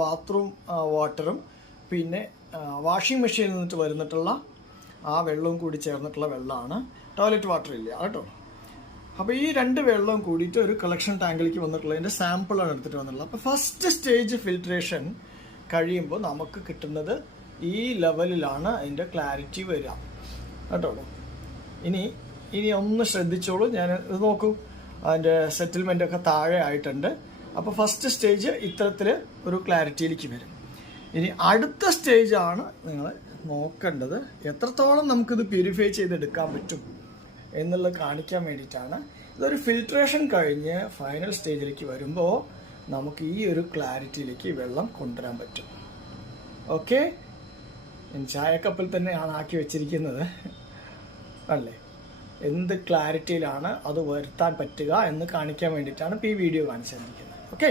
Bathroom വാട്ടറും പിന്നെ washing മെഷീനിൽ നിന്നിട്ട് വരുന്നിട്ടുള്ള ആ വെള്ളവും കൂടി ചേർന്നിട്ടുള്ള വെള്ളമാണ്. ടോയ്ലറ്റ് വാട്ടർ ഇല്ല കേട്ടോ. അപ്പോൾ ഈ രണ്ട് വെള്ളവും കൂടിയിട്ട് ഒരു കളക്ഷൻ ടാങ്കിലേക്ക് വന്നിട്ടുള്ളതിൻ്റെ സാമ്പിളാണ് എടുത്തിട്ട് വന്നിട്ടുള്ളത്. അപ്പോൾ ഫസ്റ്റ് സ്റ്റേജ് ഫിൽട്രേഷൻ കഴിയുമ്പോൾ നമുക്ക് കിട്ടുന്നത് ഈ ലെവലിലാണ് അതിൻ്റെ ക്ലാരിറ്റി വരിക കേട്ടോ. ഇനി ഒന്ന് ശ്രദ്ധിച്ചോളൂ. ഞാൻ ഇത് നോക്കൂ, അതിൻ്റെ സെറ്റിൽമെൻ്റ് ഒക്കെ താഴെ ആയിട്ടുണ്ട്. അപ്പോൾ ഫസ്റ്റ് സ്റ്റേജ് ഇത്തരത്തിൽ ഒരു ക്ലാരിറ്റിയിലേക്ക് വരും. ഇനി അടുത്ത സ്റ്റേജാണ് നിങ്ങൾ നോക്കേണ്ടത്. എത്രത്തോളം നമുക്കിത് പ്യൂരിഫൈ ചെയ്തെടുക്കാൻ പറ്റും എന്നുള്ളത് കാണിക്കാൻ വേണ്ടിയിട്ടാണ്. ഇതൊരു ഫിൽട്രേഷൻ കഴിഞ്ഞ് ഫൈനൽ സ്റ്റേജിലേക്ക് വരുമ്പോൾ നമുക്ക് ഈ ഒരു ക്ലാരിറ്റിയിലേക്ക് വെള്ളം കൊണ്ടുവരാൻ പറ്റും. ഓക്കെ, ചായക്കപ്പിൽ തന്നെയാണ് ആക്കി വെച്ചിരിക്കുന്നത് അല്ലേ. എന്ത് ക്ലാരിറ്റിയിലാണ് അത് വരുത്താൻ പറ്റുക എന്ന് കാണിക്കാൻ വേണ്ടിയിട്ടാണ് ഇപ്പോൾ ഈ വീഡിയോ കാണിച്ചു തന്നിരിക്കുന്നത്. ഓക്കെ.